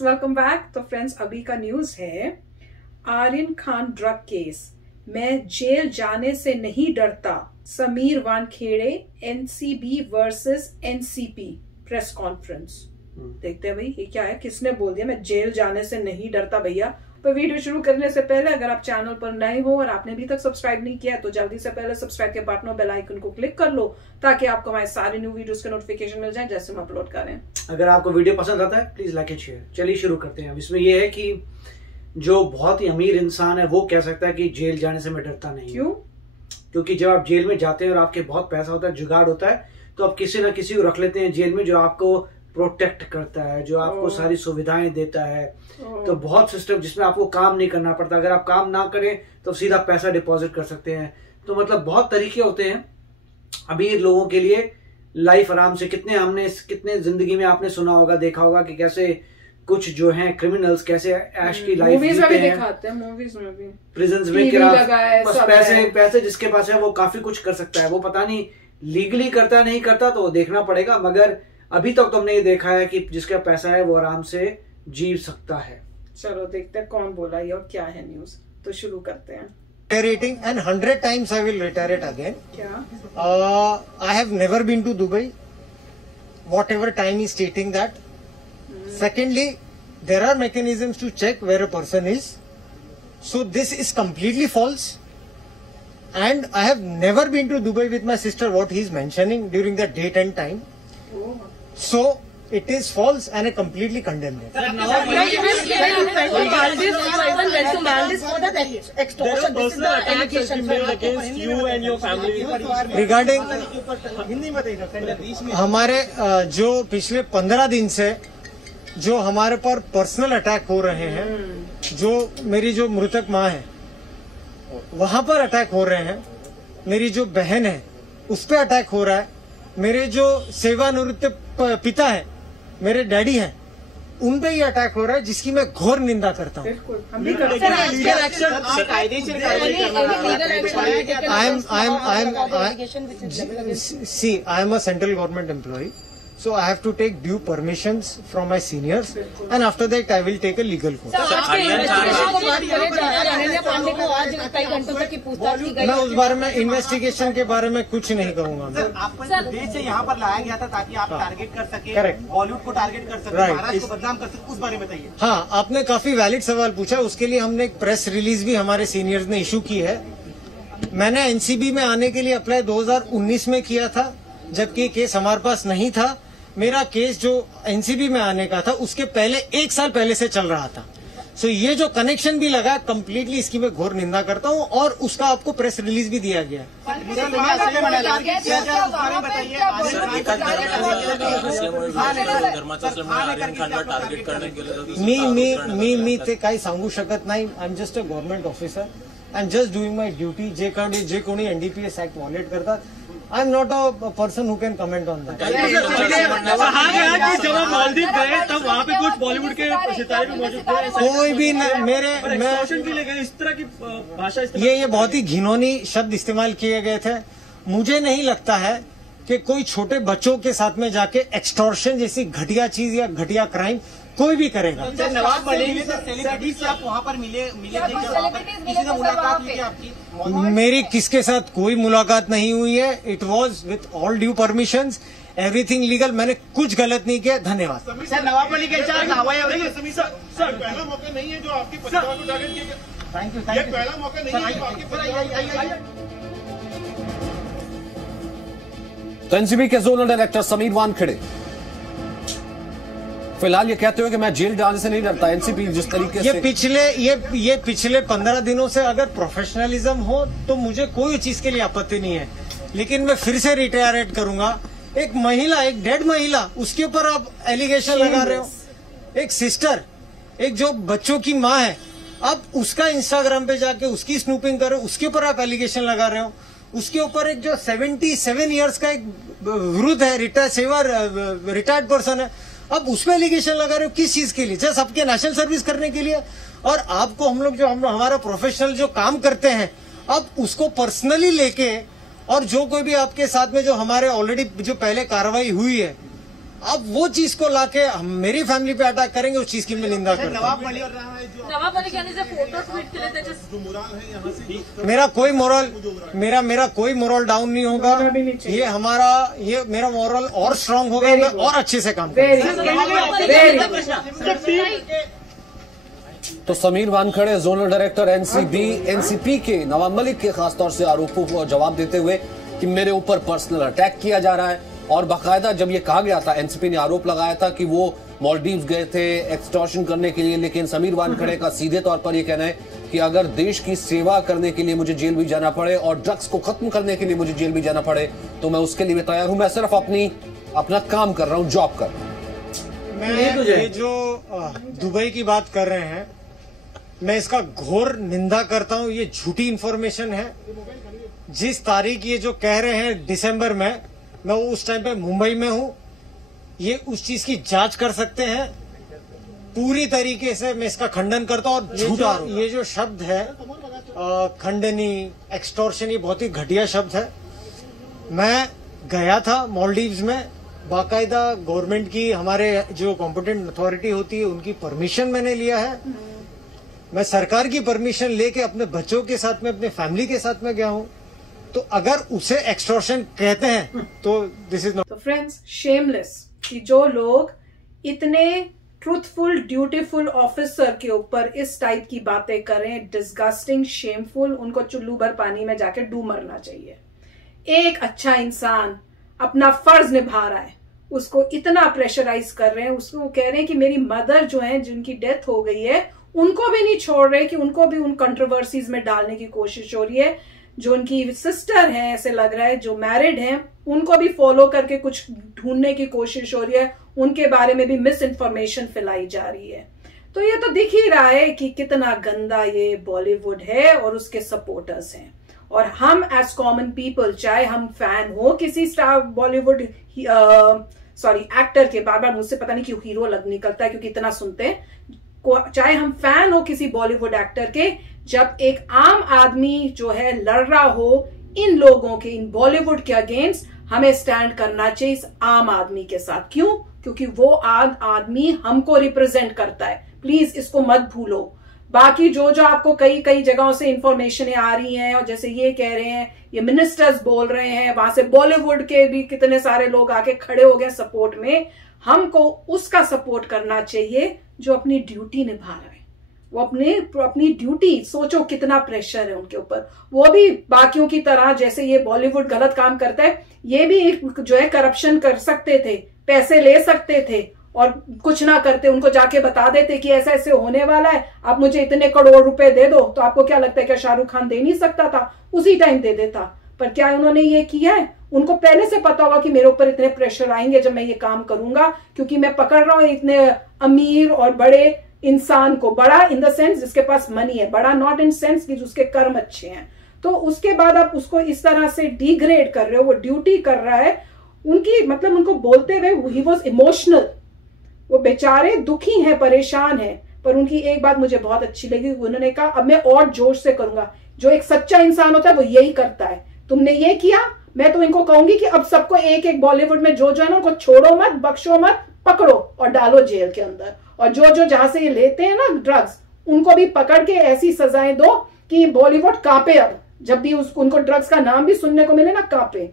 Friends, welcome back. तो friends, अभी का न्यूज है आर्यन खान ड्रग केस। मैं जेल जाने से नहीं डरता, Sameer Wankhede NCB versus NCP press conference. देखते हैं भाई ये क्या है, किसने बोल दिया मैं जेल जाने से नहीं डरता। भैया तो वीडियो शुरू करने से पहले अगर आप चैनल पर नए हो और आपने अभी तक सब्सक्राइब नहीं किया तो जल्दी से पहले सब्सक्राइब के बटन और बेल आइकन को क्लिक कर लो ताकि आपको हमारे सारे न्यू वीडियोस के नोटिफिकेशन मिल जाए जैसे हम अपलोड करें। अगर आपको वीडियो पसंद आता है प्लीज लाइक एंड शेयर। चलिए शुरू करते हैं। अब इसमें यह है कि जो बहुत ही अमीर इंसान है वो कह सकता है कि जेल जाने से मैं डरता नहीं। क्यों? क्योंकि जब आप जेल में जाते हैं और आपके बहुत पैसा होता है, जुगाड़ होता है, तो आप किसी ना किसी को रख लेते हैं जेल में जो आपको प्रोटेक्ट करता है, जो आपको सारी सुविधाएं देता है। तो बहुत सिस्टम जिसमें आपको काम नहीं करना पड़ता। अगर आप काम ना करें तो सीधा पैसा डिपॉजिट कर सकते हैं। तो मतलब बहुत तरीके होते हैं अमीर लोगों के लिए लाइफ आराम से। कितने जिंदगी में आपने सुना होगा, देखा होगा कि कैसे कुछ जो हैं क्रिमिनल्स कैसे ऐश की लाइफ जीते हैं। मूवीज में भी प्रिजन्स में बस पैसे जिसके पास है वो काफी कुछ कर सकता है। वो पता नहीं लीगली करता नहीं करता तो देखना पड़ेगा, मगर अभी तक तो हमने ये देखा है कि जिसका पैसा है वो आराम से जी सकता है। चलो देखते हैं कौन बोला ये और क्या है न्यूज। तो शुरू करते हैं। Rating and 100 times I will reiterate it again. क्या? I have never been to Dubai. Whatever time is stating that. Secondly, there are mechanisms to check where a person is. So this is completely false. And I have never been to Dubai with my sister. What he is mentioning during the date and time. So it is false and I completely condemn it. Regarding हमारे जो पिछले 15 दिन से जो हमारे पर personal attack हो रहे हैं, जो मेरी जो मृतक माँ है वहां पर अटैक हो रहे हैं, मेरी जो बहन है उस पर अटैक हो रहा है, मेरे जो सेवानिवृत्त पिता है, मेरे डैडी हैं, उन पे ही अटैक हो रहा है, जिसकी मैं घोर निंदा करता हूँ। I am a central government employee, so I have to take due permissions from my seniors, and after that I will take a legal course. मैं उस बारे में इन्वेस्टिगेशन के बारे में कुछ नहीं कहूँगा। सर, आपको देश से यहाँ पर लाया गया था ताकि आप टारगेट कर सके, बॉलीवुड को टारगेट कर सके, महाराष्ट्र को बदनाम कर सके, उस बारे में बताइए। हाँ, आपने काफी वैलिड सवाल पूछा। उसके लिए हमने एक प्रेस रिलीज भी हमारे सीनियर्स ने इशू की है। मैंने एनसीबी में आने के लिए अप्लाई 2019 में किया था, जबकि केस हमारे पास नहीं था। मेरा केस जो एनसीबी में आने का था उसके पहले 1 साल पहले से चल रहा था। सो ये जो कनेक्शन भी लगा कम्प्लीटली, इसकी मैं घोर निंदा करता हूँ और उसका आपको प्रेस रिलीज भी दिया गया। मी ते काही सांगू शकत नाही। I am just a government officer, I am just doing my duty. जे कोणी एनडीपीएस ऍक्ट व्हायोलेट करतात, I am not a person who can comment on that. जब आप मालदीव गए तब वहाँ पे कुछ बॉलीवुड के सितारे भी मौजूद थे। कोई भी मेरे के लिए गए इस तरह की भाषा, ये बहुत ही घिनौनी शब्द इस्तेमाल किए गए थे। मुझे नहीं लगता है कि कोई छोटे बच्चों के साथ में जाके एक्सटॉर्शन जैसी घटिया चीज या घटिया क्राइम कोई भी करेगा। नवाब मलिक सेलिब्रिटी से आप वहाँ पर मिले थे क्या? किसी से मुलाकात हुई आपकी? मेरी किसके साथ कोई मुलाकात नहीं हुई है। It was with all due permissions, everything legal. मैंने कुछ गलत नहीं किया। धन्यवाद। सर, नवाब मलिक के चार सर पहला मौका नहीं है जो आपके परिवार को टारगेट किया गया। Thank you. ये पहला मौका नहीं है जो आपके परिवार तो एनसीबी के जोनल डायरेक्टर समीर वानखेड़े फिलहाल ये कहते हो कि मैं जेल जाने से नहीं डरता। एनसीबी जिस तरीके से ये पिछले 15 दिनों से अगर प्रोफेशनलिज्म हो तो मुझे कोई चीज के लिए आपत्ति नहीं है, लेकिन मैं फिर से रिटायरेट करूंगा। एक महिला, एक डेड महिला, उसके ऊपर आप एलिगेशन लगा रहे हो। एक सिस्टर, एक जो बच्चों की माँ है, आप उसका इंस्टाग्राम पे जाके उसकी स्नूपिंग कर रहे हो, उसके ऊपर आप एलिगेशन लगा रहे हो। उसके ऊपर एक जो 77 ईयर्स का एक वृद्ध है, रिटायर्ड पर्सन है, अब उसमें एलिगेशन लगा रहे हो। किस चीज के लिए? जस्ट आपके नेशनल सर्विस करने के लिए। और आपको हम लोग जो हमारा प्रोफेशनल जो काम करते हैं, अब उसको पर्सनली लेके, और जो कोई भी आपके साथ में जो हमारे ऑलरेडी जो पहले कार्रवाई हुई है अब वो चीज को लाके मेरी फैमिली पे अटैक करेंगे, उस चीज की मैं निंदा करता हूँ। नवाब मलिक यानी से फोटो ट्वीट के लिए जो मोरल है यहाँ से, मेरा कोई मोरल डाउन नहीं होगा। ये हमारा, ये मेरा मोरल और स्ट्रांग होगा, मैं और अच्छे से काम करूंगा। तो Sameer Wankhede zonal director NCP के नवाब मलिक के खासतौर से आरोपों को जवाब देते हुए कि मेरे ऊपर पर्सनल अटैक किया जा रहा है। और बाकायदा जब ये कहा गया था, एनसीपी ने आरोप लगाया था कि वो मालदीव्स गए थे एक्सटॉर्शन करने के लिए, लेकिन समीर वानखेड़े का सीधे तौर पर ये कहना है कि अगर देश की सेवा करने के लिए मुझे जेल भी जाना पड़े और ड्रग्स को खत्म करने के लिए मुझे जेल भी जाना पड़े तो मैं उसके लिए भी तैयार हूं। मैं सिर्फ अपना काम कर रहा हूं, जॉब कर रहा हूं। मैं ये जो दुबई की बात कर रहे हैं, मैं इसका घोर निंदा करता हूं। ये झूठी इंफॉर्मेशन है। जिस तारीख ये जो कह रहे हैं दिसंबर में, मैं उस टाइम पे मुंबई में हूं। ये उस चीज की जांच कर सकते हैं। पूरी तरीके से मैं इसका खंडन करता हूं। और ये जो शब्द है खंडनी, एक्सटॉर्शन, ये बहुत ही घटिया शब्द है। मैं गया था मालदीव्स में, बाकायदा गवर्नमेंट की, हमारे जो कॉम्पिटेंट अथॉरिटी होती है उनकी परमिशन मैंने लिया है। मैं सरकार की परमिशन लेके अपने बच्चों के साथ में, अपने फैमिली के साथ में गया हूं। तो अगर उसे एक्सटॉर्शन कहते हैं तो दिस इज नॉट। तो फ्रेंड्स, शेमलेस कि जो लोग इतने ट्रूथफुल, ड्यूटीफुल ऑफिसर के ऊपर इस टाइप की बातें करें, डिस्गस्टिंग, शेमफुल, उनको चुल्लू भर पानी में जाके डूब मरना चाहिए। एक अच्छा इंसान अपना फर्ज निभा रहा है, उसको इतना प्रेशराइज कर रहे हैं, उसको कह रहे हैं कि मेरी मदर जो है, जिनकी डेथ हो गई है, उनको भी नहीं छोड़ रहे, कि उनको भी उन कंट्रोवर्सीज में डालने की कोशिश हो रही है। जो उनकी सिस्टर हैं, ऐसे लग रहा है, जो मैरिड हैं, उनको भी फॉलो करके कुछ ढूंढने की कोशिश हो रही है, उनके बारे में भी मिस इन्फॉर्मेशन फैलाई जा रही है। तो ये तो दिख ही रहा है कि कितना गंदा ये बॉलीवुड है और उसके सपोर्टर्स हैं। और हम एज कॉमन पीपल, चाहे हम फैन हो किसी स्टार बॉलीवुड एक्टर के, बार बार मुझसे पता नहीं क्यों हीरो निकलता है क्योंकि इतना सुनते हैं, चाहे हम फैन हो किसी बॉलीवुड एक्टर के, जब एक आम आदमी जो है लड़ रहा हो इन लोगों के, इन बॉलीवुड के अगेंस्ट, हमें स्टैंड करना चाहिए इस आम आदमी के साथ। क्यों? क्योंकि वो आदमी हमको रिप्रेजेंट करता है। प्लीज इसको मत भूलो। बाकी जो आपको कई कई जगहों से इंफॉर्मेशन आ रही हैं, और जैसे ये कह रहे हैं, ये मिनिस्टर्स बोल रहे हैं, वहां से बॉलीवुड के भी कितने सारे लोग आके खड़े हो गए सपोर्ट में, हमको उसका सपोर्ट करना चाहिए जो अपनी ड्यूटी निभा रहा है। वो अपनी ड्यूटी, सोचो कितना प्रेशर है उनके ऊपर। वो भी बाकियों की तरह, जैसे ये बॉलीवुड गलत काम करता है, ये भी जो है करप्शन कर सकते थे, पैसे ले सकते थे और कुछ ना करते, उनको जाके बता देते कि ऐसा ऐसे होने वाला है, आप मुझे इतने करोड़ रुपए दे दो। तो आपको क्या लगता है क्या शाहरुख खान दे नहीं सकता था? उसी टाइम दे देता। पर क्या उन्होंने ये किया है? उनको पहले से पता होगा कि मेरे ऊपर इतने प्रेशर आएंगे जब मैं ये काम करूंगा, क्योंकि मैं पकड़ रहा हूं इतने अमीर और बड़े इंसान को। बड़ा इन द सेंस जिसके पास मनी है, बड़ा नॉट इन सेंस कि उसके कर्म अच्छे हैं। तो उसके बाद आप उसको इस तरह से डिग्रेड कर रहे हो। वो ड्यूटी कर रहा है उनकी, मतलब उनको बोलते हुए ही वॉज इमोशनल। वो बेचारे दुखी हैं, परेशान हैं। पर उनकी एक बात मुझे बहुत अच्छी लगी, उन्होंने कहा अब मैं और जोश से करूंगा। जो एक सच्चा इंसान होता है वो यही करता है। तुमने ये किया, मैं तो इनको कहूंगी कि अब सबको एक एक बॉलीवुड में जो है ना, उनको छोड़ो मत, बख्शो मत, पकड़ो और डालो जेल के अंदर। और जो जहां से ये लेते हैं ना ड्रग्स, उनको भी पकड़ के ऐसी सजाएं दो कि बॉलीवुड कांपे। अब जब भी उनको ड्रग्स का नाम भी सुनने को मिले ना, कांपे।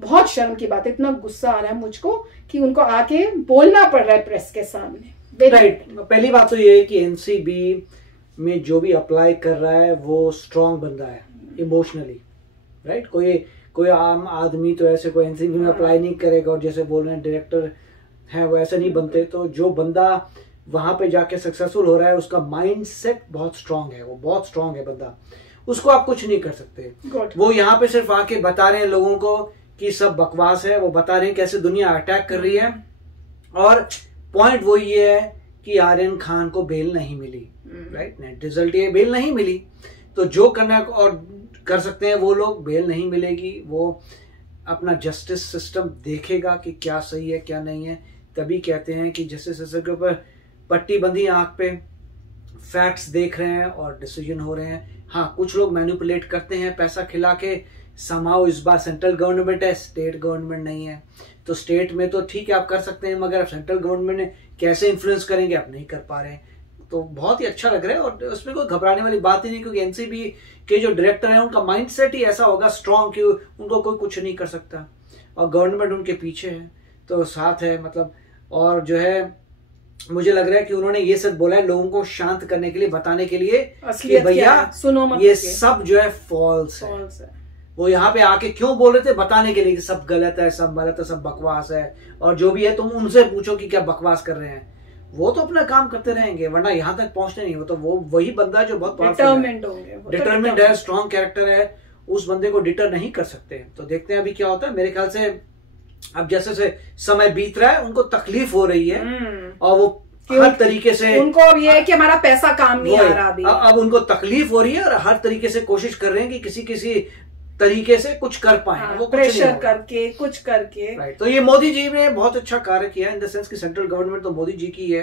बहुत शर्म की बात है, इतना गुस्सा आ रहा है मुझको कि उनको आके बोलना पड़ रहा है प्रेस के सामने। राइट, पहली बात तो ये है कि एनसीबी में जो भी अप्लाई कर रहा है वो स्ट्रांग बंदा है इमोशनली, राइट। कोई आम आदमी तो ऐसे कोई एनसीबी में अप्लाई नहीं करेगा, और जैसे बोल रहे हैं डायरेक्टर है वो ऐसे नहीं बनते। तो जो बंदा वहां पे जाके सक्सेसफुल हो रहा है, उसका माइंडसेट बहुत स्ट्रांग है, वो बहुत स्ट्रांग है बंदा, उसको आप कुछ नहीं कर सकते। वो यहाँ पे सिर्फ आके बता रहे हैं लोगों को कि सब बकवास है, वो बता रहे हैं कैसे दुनिया अटैक कर रही है। और पॉइंट वो ये है कि आर्यन खान को बेल नहीं मिली, राइट। नेट रिजल्ट ये बेल नहीं मिली, तो जो करना और कर सकते हैं वो लोग, बेल नहीं मिलेगी, वो अपना जस्टिस सिस्टम देखेगा कि क्या सही है क्या नहीं है। तभी कहते हैं कि जस्टिस सिस्टम के ऊपर पट्टी बंधी आंख पे, फैक्ट्स देख रहे हैं और डिसीजन हो रहे हैं। हाँ, कुछ लोग मैनिपुलेट करते हैं पैसा खिला के, समाओ इस बार सेंट्रल गवर्नमेंट है, स्टेट गवर्नमेंट नहीं है। तो स्टेट में तो ठीक है आप कर सकते हैं, मगर सेंट्रल गवर्नमेंट ने कैसे इन्फ्लुएंस करेंगे आप नहीं कर पा रहे हैं। तो बहुत ही अच्छा लग रहा है और उसमें कोई घबराने वाली बात ही नहीं, क्योंकि एनसीबी के जो डायरेक्टर हैं उनका माइंडसेट ही ऐसा होगा स्ट्रांग कि उनको कोई कुछ नहीं कर सकता, और गवर्नमेंट उनके पीछे है तो साथ है मतलब। और जो है मुझे लग रहा है कि उन्होंने ये सब बोला है लोगों को शांत करने के लिए, बताने के लिए कि भैया सुनो मत, ये सब जो है फॉल्स है। वो यहाँ पे आके क्यों बोल रहे थे, बताने के लिए कि सब गलत है, सब गलत है, सब बकवास है, और जो भी है तुम उनसे पूछो कि क्या बकवास कर रहे हैं। वो तो अपना काम करते रहेंगे वरना यहाँ तक पहुंचने नहीं। वो तो वो वही बंदा है जो बहुत डिटरमिन्ड है, स्ट्रॉन्ग कैरेक्टर है, उस बंदे को डिटर नहीं कर सकते। तो देखते हैं अभी क्या होता है। मेरे ख्याल से अब जैसे से समय बीत रहा है उनको तकलीफ हो रही है और वो हर तरीके से उनको अब ये है कि हमारा पैसा काम नहीं आ रहा अभी। अब उनको तकलीफ हो रही है और हर तरीके से कोशिश कर रहे हैं कि किसी तरीके से कुछ कर पाए। हाँ, वो प्रेशर करके कुछ करके। राइट। तो ये मोदी जी ने बहुत अच्छा कार्य किया इन द सेंस कि सेंट्रल गवर्नमेंट तो मोदी जी की है,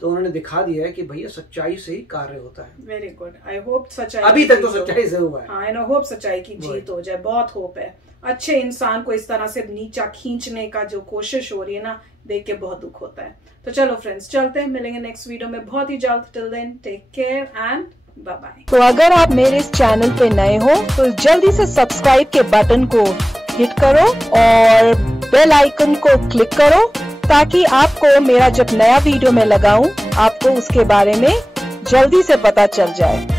तो उन्होंने दिखा दिया है कि भैया सच्चाई से ही कार्य होता है। Very good. आई होप सच्चाई अभी तक तो सच्चाई से हुआ है। हाँ, आई होप सच्चाई की जीत हो जाए, बहुत होप है। अच्छे इंसान को इस तरह से नीचा खींचने का जो कोशिश हो रही है ना, देख के बहुत दुख होता है। तो चलो फ्रेंड्स, चलते हैं, मिलेंगे नेक्स्ट वीडियो में बहुत ही जल्द। Till then take care and bye bye. तो अगर आप मेरे इस चैनल पे नए हो तो जल्दी से सब्सक्राइब के बटन को हिट करो और बेल आइकन को क्लिक करो, ताकि आपको मेरा जब नया वीडियो मैं लगाऊं आपको उसके बारे में जल्दी से पता चल जाए।